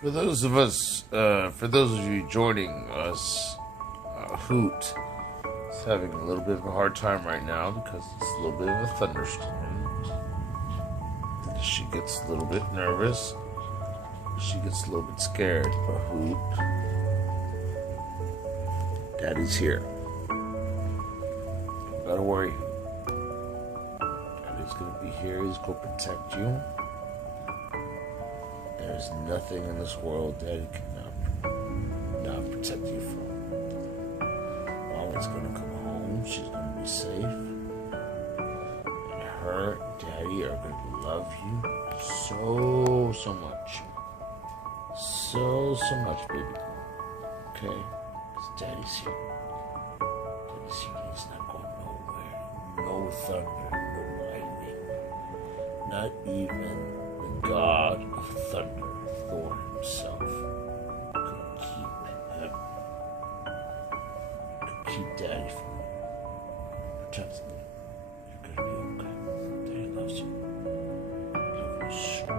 For those of you joining us, Hoot is having a little bit of a hard time right now because it's a little bit of a thunderstorm. She gets a little bit nervous. She gets a little bit scared. But Hoot, Daddy's here. Don't gotta worry. Daddy's gonna be here. He's gonna protect you. There's nothing in this world Daddy cannot not protect you from. Mama's gonna come home. She's gonna be safe. And her and Daddy are gonna love you so much. So much, baby girl. Okay? Because Daddy's here. Daddy's here. He's not going nowhere. No thunder, no lightning. Not even the God of Thunder, Thor himself, could keep him, could keep Daddy from protecting you. You're gonna be okay. Daddy loves you. He loves you so